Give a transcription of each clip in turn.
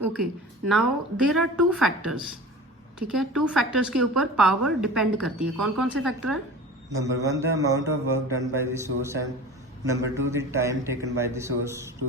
Okay, now there are two factors, ठीक है। Two factors के ऊपर पावर डिपेंड करती है। कौन कौन से फैक्टर है? Number one, the amount of work done by the source, and number two, the time taken by the source to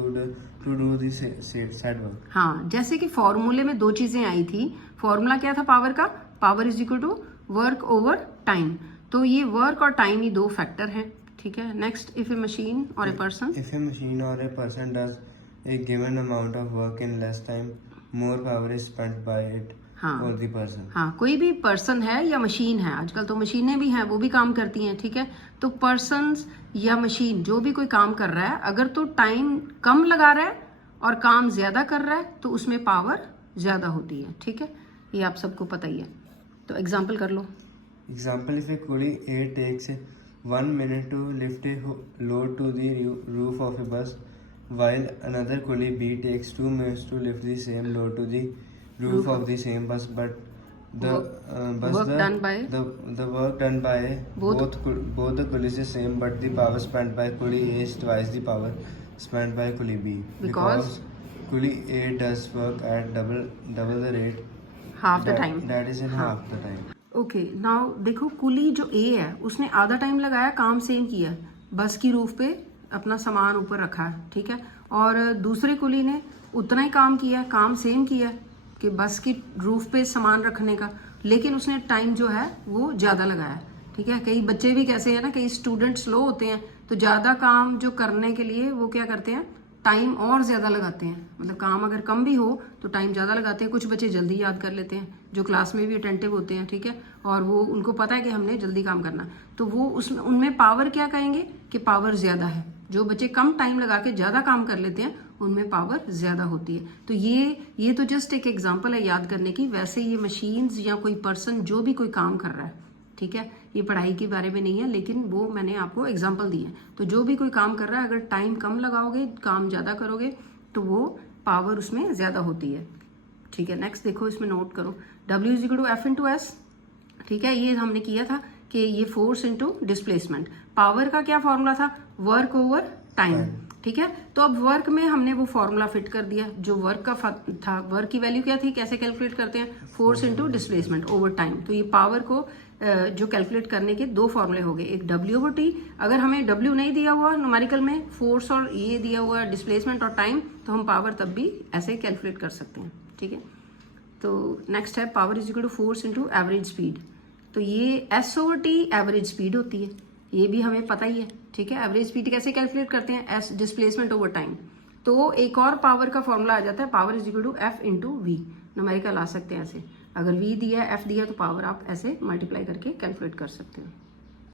do the said work. हाँ, जैसे कि फॉर्मूले में दो चीजें आई थी। फॉर्मूला क्या था पावर का? Power is equal to work over time. तो ये वर्क और टाइम ही दो फैक्टर हैं, ठीक है। नेक्स्ट, इफ ए मशीन और a person, If a machine or a person does a given amount of work in less time, more power is spent by it हाँ or the person. हाँ, कोई भी person है या machine है, आजकल तो मशीनें भी हैं वो भी काम करती हैं, ठीक है। तो पर्सन्स या मशीन जो भी कोई काम कर रहा है, अगर तो टाइम कम लगा रहा है और काम ज्यादा कर रहा है तो उसमें पावर ज्यादा होती है, ठीक है। ये आप सबको पता ही है। तो एग्जाम्पल कर लो। Example, if a coolie A takes 1 minute to lift a load to the roof of a bus, while another coolie B takes 2 minutes to lift the same load to the roof of the same bus, but the work done by the work done by both both the coolies is same, but the power spent by coolie A is twice the power spent by coolie B, because coolie A does work at double the rate, half the time. that is in half the time. Okay, now देखो, कुली जो ए है उसने आधा time लगाया, काम same किया, बस की रूफ पे अपना सामान ऊपर रखा है, ठीक है। और दूसरे कुली ने उतना ही काम किया, काम सेम किया कि बस की रूफ पे सामान रखने का, लेकिन उसने टाइम जो है वो ज्यादा लगाया, ठीक है। कई बच्चे भी कैसे हैं ना, कई स्टूडेंट स्लो होते हैं तो ज्यादा काम जो करने के लिए वो क्या करते हैं, टाइम और ज्यादा लगाते हैं। मतलब काम अगर कम भी हो तो टाइम ज्यादा लगाते हैं। कुछ बच्चे जल्दी याद कर लेते हैं जो क्लास में भी अटेंटिव होते हैं, ठीक है, और वो उनको पता है कि हमने जल्दी काम करना, तो वो उसमें उनमें पावर क्या कहेंगे कि पावर ज्यादा है। जो बच्चे कम टाइम लगा के ज्यादा काम कर लेते हैं उनमें पावर ज्यादा होती है। तो ये तो जस्ट एक एग्जाम्पल है याद करने की। वैसे ये मशीन्स या कोई पर्सन जो भी कोई काम कर रहा है, ठीक है, ये पढ़ाई के बारे में नहीं है, लेकिन वो मैंने आपको एग्जाम्पल दी है। तो जो भी कोई काम कर रहा है, अगर टाइम कम लगाओगे, काम ज्यादा करोगे, तो वो पावर उसमें ज्यादा होती है, ठीक है। नेक्स्ट देखो, इसमें नोट करो, W is equal to F into S, ठीक है। ये हमने किया था कि ये फोर्स इंटू डिस्प्लेसमेंट। पावर का क्या फॉर्मूला था? वर्क ओवर टाइम, ठीक है। तो अब वर्क में हमने वो फॉर्मूला फिट कर दिया जो वर्क का था। वर्क की वैल्यू क्या थी, कैसे कैलकुलेट करते हैं? Force into displacement over time. तो ये पावर को जो कैलकुलेट करने के दो फॉर्मूले हो गए, एक W/T। अगर हमें W नहीं दिया हुआ न्यूमेरिकल में, फोर्स और ये दिया हुआ डिस्प्लेसमेंट और टाइम, तो हम पावर तब भी ऐसे कैलकुलेट कर सकते हैं, ठीक है। तो नेक्स्ट है power is equal to force into average speed. तो ये S/T एवरेज स्पीड होती है, ये भी हमें पता ही है, ठीक है। एवरेज स्पीड कैसे कैलकुलेट करते हैं? S displacement over time. तो एक और पावर का फॉर्मूला आ जाता है, power is equal to F into V। Numerical आ सकते हैं ऐसे, अगर V दिया है, F दिया, तो पावर आप ऐसे मल्टीप्लाई करके कैलकुलेट कर सकते हो।